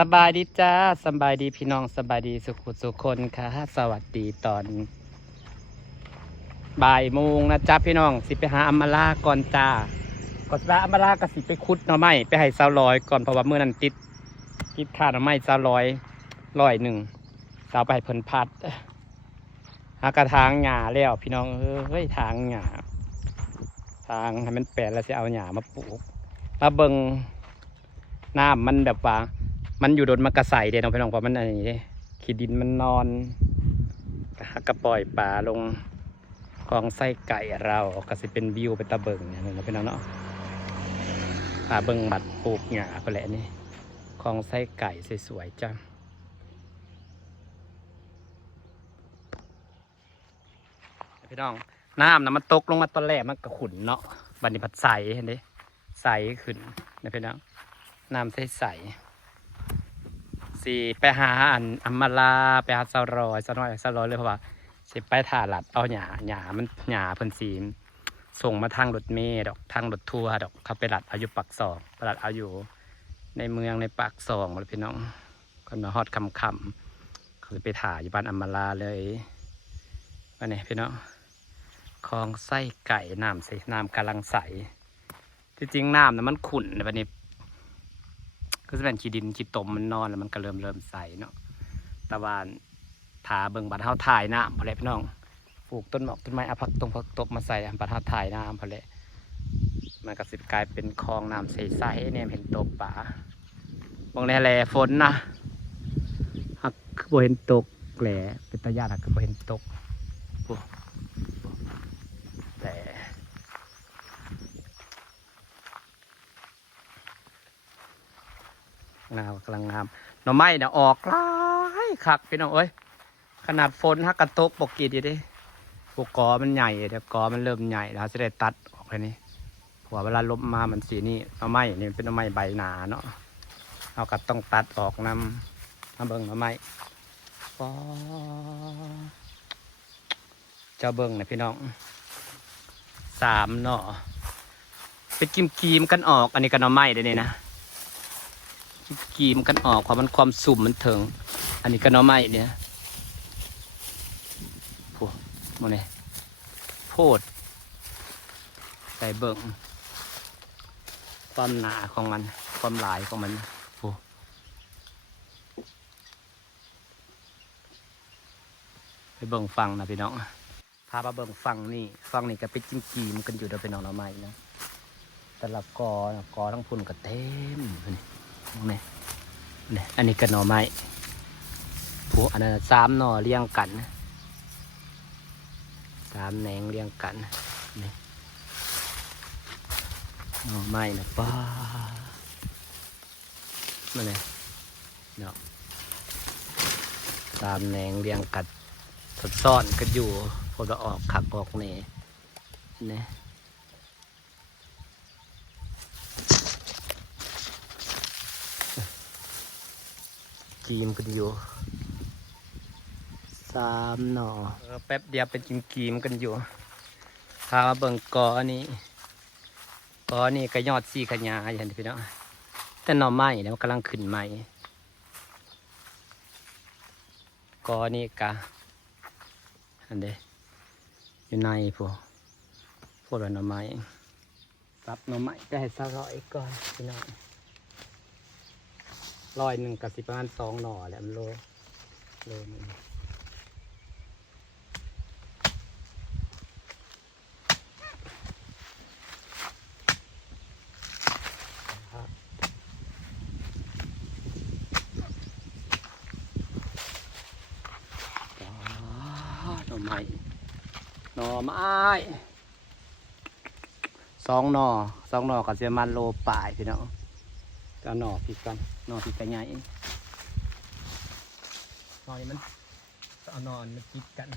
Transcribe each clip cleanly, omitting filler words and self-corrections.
สบายดีจ้าสบายดีพี่น้องสบายดีสุขุสุคนค่ะสวัสดีตอนบ่ายโมงนะจ๊ะพี่น้องสิไปหาอัมมาลาก่อนจ้าก่อนสิไปหาอัมมาลาก็สิไปคุดหน่อไม้ไปให้สาวลอยก่อนเพราะว่าเมื่อนั้นติดค่าหน่อไม้สาวลอย101สาวไปให้เพิ่นพัดหากระถางหญ้าแล้วพี่น้องเฮ้ยทางหญ้าทางให้มันแปลนแล้วจะเอาหญ้ามาปลูกมาเบิ่งน้ำมันแบบว่ามันอยู่โดนมากระใสเด้น้องพี่น้องเพราะมันอะไรขี้ดินมันนอนกระปล่อยปลาลงคลองไส้ไก่เราก็สิเป็นวิวเป็นตะเบิงเนี่ยน้องพี่น้องเนาะปลาเบิงบัดปลูกหญ้าไปแหละนี่คลองไส้ไก่สวยๆจ้าพี่น้องน้ำนะมันตกลงมาตอนแรกมันก็ขุ่นเนาะบัดนี้ผัดใสเห็นดิใสขึ้นนะพี่น้องน้ำใสสิไปหาอัมมาลาไปหาสลอยเลยเพราะว่าสิไปถ่าหลัดเอาหญ้ามันหญ้าเพิ่นสีส่งมาทางรถเมล์ดอกทางรถทัวร์ดอกเขาไปหลัดเอาอยู่ปากซองไปหลัดเอาอยู่ในเมืองในปากซองเลยพี่น้องคนมาฮอดคำเขาไปถ่ายอยู่บ้านอัมมาลาเลยมาเนี่ยพี่น้องคลองไส้ไก่น้ำกำลังใสที่จริงน้ำนะมันขุ่นในวันนี้ก็จะเป็นขี้ดินขี้ตมมันนอนแล้วมันก็เริ่มใสเนาะตะวันถาเบิ่งบัดเฮาถ่ายน้ำพอแล้วพี่น้องปลูกต้นหมอกต้นไม้เอาผักตบมาใส่บัดเฮาถ่ายน้ำพอแล้วมันก็สิกลายเป็นคลองน้ำใสๆเนี่ยเห็นตกป่ามองแลฝนนะหักคือบ่เห็นตกแหล่เป็นตาญาติหักคือบ่เห็นตกแต่งามกำลังงามหน่อไม้เนี่ยออกหลายคักพี่น้องเอ้ยขนาดฝนฮักกระตกปกกีดีดิพวกกอมันใหญ่เดี๋ยวกอมันเริ่มใหญ่แล้วจะได้ตัดออกแค่นี้เพราะเวลาลมมามันสีนี่หน่อไม้นี่เป็นหน่อไม้ใบหนาเนาะเอาก็ต้องตัดออกนำเบิ่งหน่อไม้ป้อเจ้าเบิ่งนะพี่น้อง3หน่อเป็นกีมกันออกอันนี้ก็หน่อไม้เดี๋ยวนี้นะกีมกันออกความสุ่มมันถึงอันนี้ก็หน่อไม้เนี่ยโอ้โหเนี่ยโพดใส่เบิ่งความหนาของมันความหลายของมันโอ้ไปเบิ่งฟังนะพี่น้องพามาเบิ่งฟังนี่ก็เป็นกีมกันอยู่เดี๋ยวเป็นหน่อไม้นะแต่ละกอทั้งพุ่นก็เต็มนี่อันนี้ก็หน่อไม้พวกอันนั้น3หน่อเรียงกัน3แหนงเรียงกันนี่หน่อไม้นะป้ามาเลยเนาะ3แหนงเรียงกันซ่อนกันอยู่พอเราออกขักออกนี่กีมกันอยู่3หน่อแป๊บเดียวเป็นกีมกันอยู่พามาเบิ่งกอนี่ก็ยอดสีขยายอย่างที่พี่น้องแต่หน่อไม้เนี่ยมันกำลังขึ้นใหม่กอนี่กะอันเดอยู่ในพวกหน่อไม้รับหน่อไม้จะให้100ก่อนพี่น้อง100กับประมาณ2หน่อแหละมันโลนึงหน่อไม้2หน่อกับเสียมันโลปลายพี่น้องก็หน่อพี่กันหน่อพี่กันใหญ่หน่อนี้มันเอานอนมันติดกัน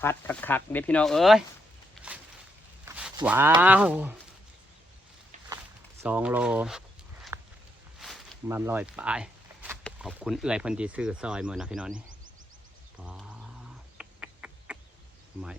พัดคักๆเด็กพี่น้องเอ้ยว้าว2 โลมันลอยปลายขอบคุณเอื่อยเพันธีซื้อซอยมือนะพี่น้องนี่ป้าไม่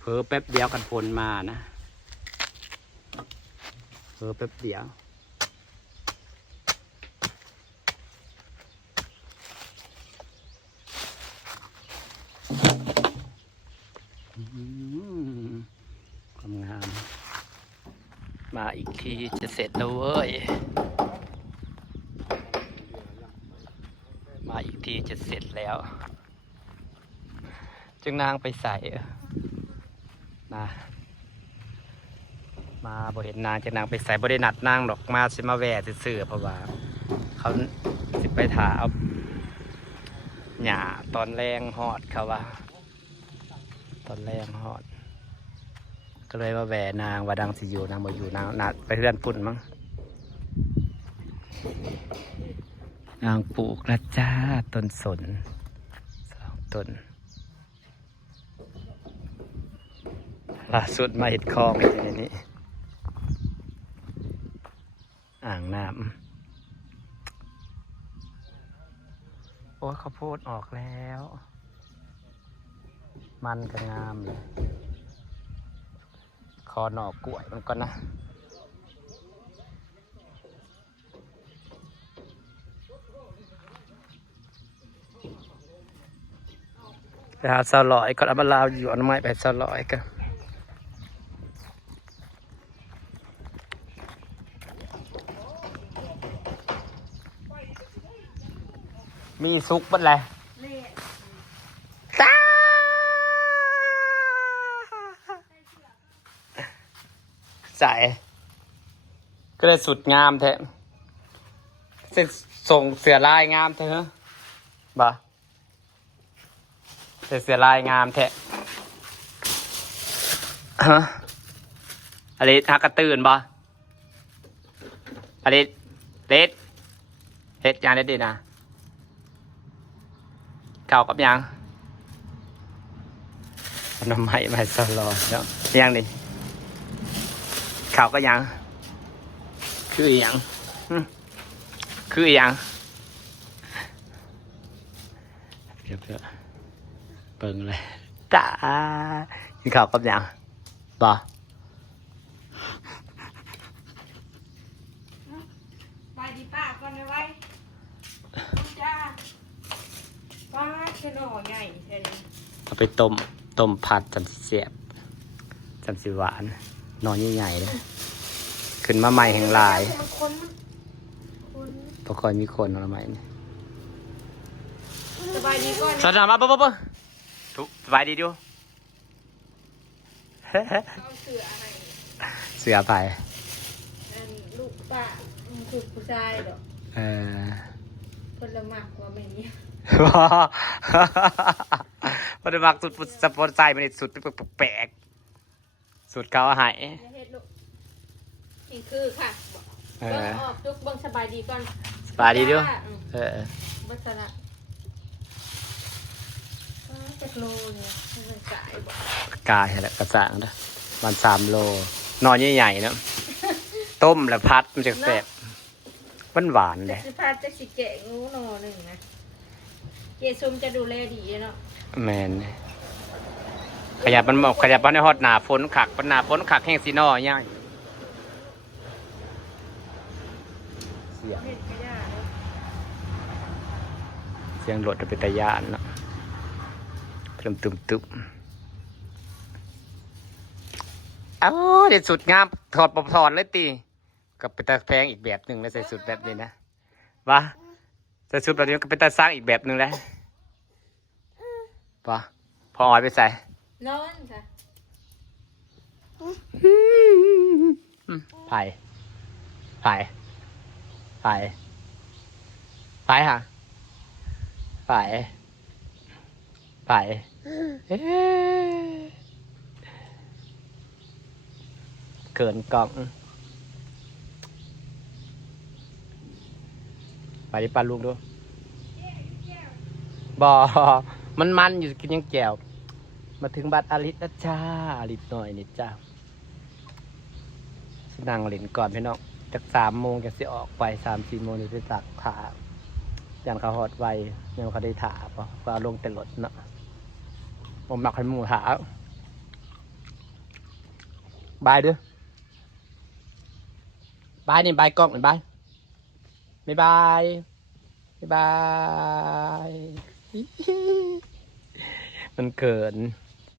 เพิ่แป๊บเดียวกันฝนมานะเพิ่แป๊บเดียวความงามมาอีกทีจะเสร็จแล้วเว้ยมาอีกทีจะเสร็จแล้วจึงนางไปใส่นะมาบ่เห็นนางจะนางไปใส่บ่ได้นัดนางดอกมาสิมาแวะซื่อๆเพราะว่าเขาสิไปถาเอาหญ้าตอนแรงหอดเขาว่าตอนแรงหอดก็เลยมาแวะนางว่าดังสิอยู่นางบ่อยู่นางนัดไปเพื่อนปุ่นมั้งนางปลูกละจ้าต้นสน2 ต้นล่าสุดมาเห็ดคลองอีกในนี้อ่างน้ำโอ้ข้าวโพดออกแล้วมันก็งามเลยคอหน่อกล้วยมันก็นะไปหาสลอยก็เอาบลาวอยู่อันไม้ไปสลอยกันมีซุกบ้างเลยจ้าใส่ก็เลยสุดงามแท้ส่งเสือลายงามแท้เหรอบ่เสือลายงามแท้ฮะอะไรฮักกระตื่นบ่อะไรเด็ดเฮ็ดยังเด็ดดีนะเก่ากับยังน้ำไม้ไม้สลอเนาะยังนี่เก่าก็ยังคือยังคือยังเดี๋ยวเปิงเลยจ้ากินข้าวกับยังบ่ไปดีป้าก่อนไว้จ้าป้าเชนอใหญ่เช่น เอาไปต้มผัดจำสิเสียบจำสิหวานนอนใหญ่ๆเลยขึ้นมาใหม่แห่งลายปกติมีคนอะไรไหมสบายดีก่อน สวัสดีครับปุ๊บทุกสบายดีดู เอาเสืออะไร เสือไป ลูกป้าคือผู้ชายดอกคนละหมักว่าไม่นี้ พอได้มักสุดสปอนไซมันสุดแปลกสุดเขาหายนี่คือค่ะเบิ้งออกจุกเบิ้งสบายดีก่อนสบายดีดูบัสระจะโลเนี่ยมันกายบ่กายแหละกระสังนะมัน3 โลนอนใหญ่ๆเนาะต้มแล้วพัดมันจะแสบหวานเลยจะพัดจะสิแกะงูหนอหนึ่งนะเกซุมจะดูแลดีเนาะแมนขยับมันในฮอดหนาฝนขักปันหนาฝนขักแห้งซีนอย่ายเสียงรถเป็นตะยานเนาะเพิ่มตุ่มอ้าวเด็ดสุดงามถอดเลยตีกับเป็นตะแพงอีกแบบหนึ่งแล้วใส่สุดแบบนี้นะวะใส่สุดแบบนี้ก็เป็นตะสร้างอีกแบบหนึ่งแล้ววะพอออยไปใส่นอนค่ะไผ่ค่ะไผ่เกินกล่องไปดิปลาลูกดูบ่มันอยู่กินยังแก้ว มาถึงบัตรอลิสแล้วจ้าอลิสหน่อยนี่จ้าสนั่งเล่นก่อนพี่น้องจาก3 โมงจะสิออกไป3-4 โมงจะไปตักขายันเขาหอดไวยังเขาได้ถาปะก็เอาลงแต่รถเนาะผมหมักให้หมูถาบายเด้อบายนี่บายกล้องหน่อยบายบ๊ายบายบ๊ายบาย มันเกิน